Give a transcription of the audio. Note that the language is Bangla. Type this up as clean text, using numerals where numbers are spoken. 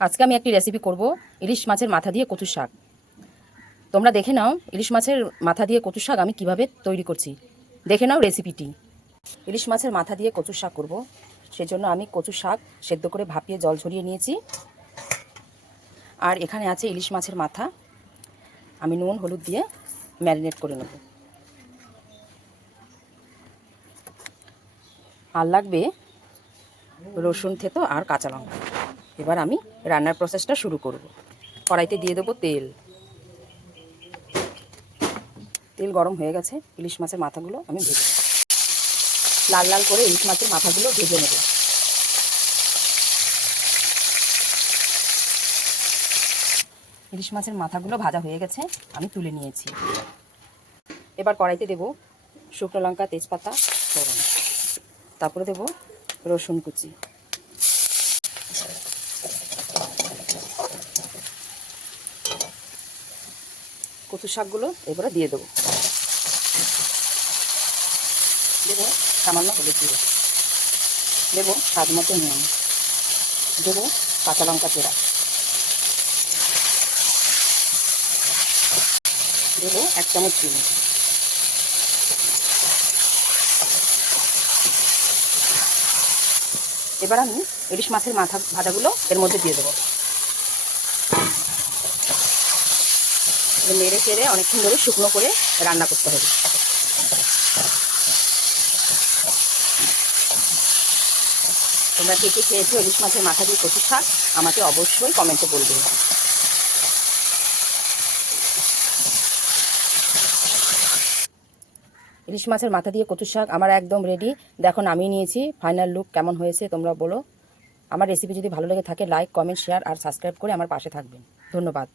আজকে আমি একটি রেসিপি করব ইলিশ মাছের মাথা দিয়ে কচু শাক। তোমরা দেখে নাও ইলিশ মাছের মাথা দিয়ে কচু শাক আমি কিভাবে তৈরি করছি। দেখে নাও রেসিপিটি। ইলিশ মাছের মাথা দিয়ে কচু শাক করব, সেজন্য আমি কচু শাক সেদ্ধ করে ভাপিয়ে জল ঝরিয়ে নিয়েছি। আর এখানে আছে ইলিশ মাছের মাথা, আমি নুন হলুদ দিয়ে ম্যারিনেট করে নেব। আর লাগবে রসুন থেতো আর কাঁচা লঙ্কা। এবার আমি রান্নার প্রসেসটা শুরু করব। কড়াইতে দিয়ে দেবো তেল। তেল গরম হয়ে গেছে, ইলিশ মাছের মাথাগুলো আমি ভেজে নেব। লাল লাল করে ইলিশ মাছের মাথাগুলো ভেজে নেব। ইলিশ মাছের মাথাগুলো ভাজা হয়ে গেছে, আমি তুলে নিয়েছি। এবার কড়াইতে দেব শুকনো লঙ্কা, তেজপাতা, ফোড়ন, তারপরে দেব রসুন কুচি, কচু শাকগুলো এবারে দিয়ে দেবো। দেবো সামান্য হলুদ গুঁড়ো, দেবো স্বাদ মতো নুন, দেবো কাঁচা লঙ্কা চেরা, দেবো 1 চামচ চিনি। এবার আমি ইলিশ মাছের মাথা ভাজাগুলো এর মধ্যে দিয়ে দেবো। নেড়ে চেড়ে অনেকক্ষণ ধরে শুকনো করে রান্না করতে হবে। তোমরা কে কে খেয়েছো ইলিশ মাছের মাথা দিয়ে কচু শাক আমাকে অবশ্যই কমেন্টে বলবে। ইলিশ মাছের মাথা দিয়ে কচু শাক আমার একদম রেডি। দেখো নামিয়ে নিয়েছি। ফাইনাল লুক কেমন হয়েছে তোমরা বলো। আমার রেসিপি যদি ভালো লেগে থাকে লাইক, কমেন্ট, শেয়ার আর সাবস্ক্রাইব করে আমার পাশে থাকবেন। ধন্যবাদ।